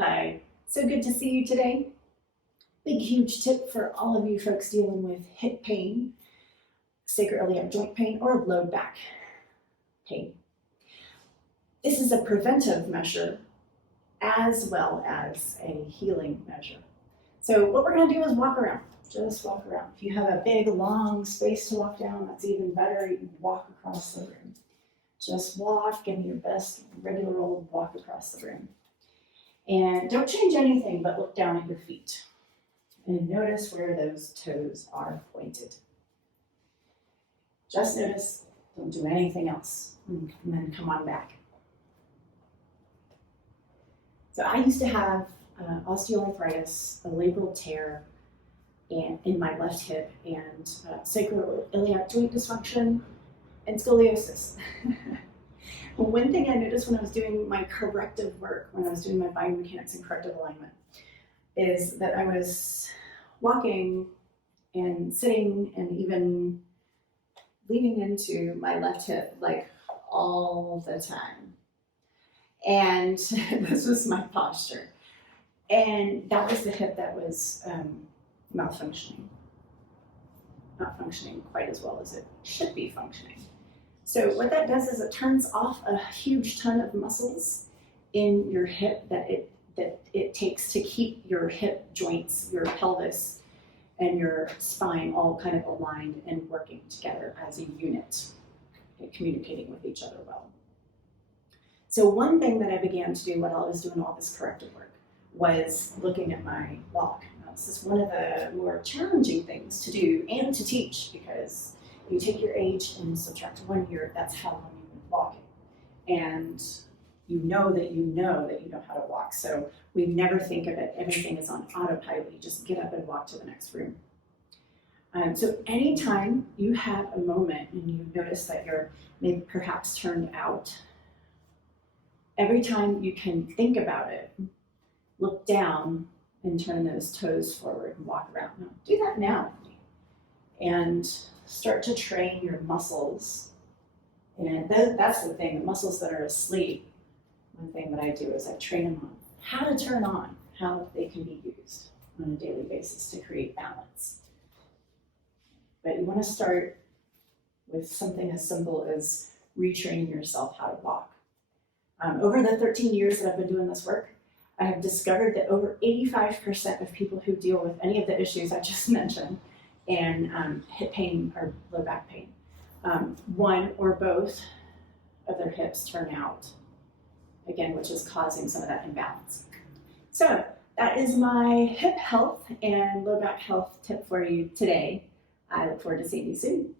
Hi, so good to see you today. Big, huge tip for all of you folks dealing with hip pain, sacroiliac joint pain, or low back pain. This is a preventive measure as well as a healing measure. So what we're gonna do is walk around, just walk around. If you have a big, long space to walk down, that's even better. You can walk across the room. Just walk, give me your best regular old walk across the room. And don't change anything but look down at your feet and notice where those toes are pointed. Just notice, don't do anything else, and then come on back. So I used to have osteoarthritis, a labral tear in my left hip, and sacroiliac joint dysfunction and scoliosis. One thing I noticed when I was doing my corrective work, when I was doing my biomechanics and corrective alignment, is that I was walking and sitting and even leaning into my left hip like all the time. And this was my posture. And that was the hip that was malfunctioning, not functioning quite as well as it should be functioning. So what that does is it turns off a huge ton of muscles in your hip that it takes to keep your hip joints, your pelvis, and your spine all kind of aligned and working together as a unit, and communicating with each other well. So one thing that I began to do while I was doing all this corrective work was looking at my walk. Now, this is one of the more challenging things to do and to teach, because you take your age and subtract 1 year, that's how long you've been walking. And you know that you know how to walk. So we never think of it, everything is on autopilot. You just get up and walk to the next room. So anytime you have a moment and you notice that you're maybe perhaps turned out, every time you can think about it, look down and turn those toes forward and walk around. Now, do that now with me. And start to train your muscles. And that's the thing, the muscles that are asleep, one thing that I do is I train them on how to turn on, how they can be used on a daily basis to create balance. But you want to start with something as simple as retraining yourself how to walk. Over the 13 years that I've been doing this work, I have discovered that over 85% of people who deal with any of the issues I just mentioned, and hip pain or low back pain, one or both of their hips turn out, again, which is causing some of that imbalance. So that is my hip health and low back health tip for you today. I look forward to seeing you soon.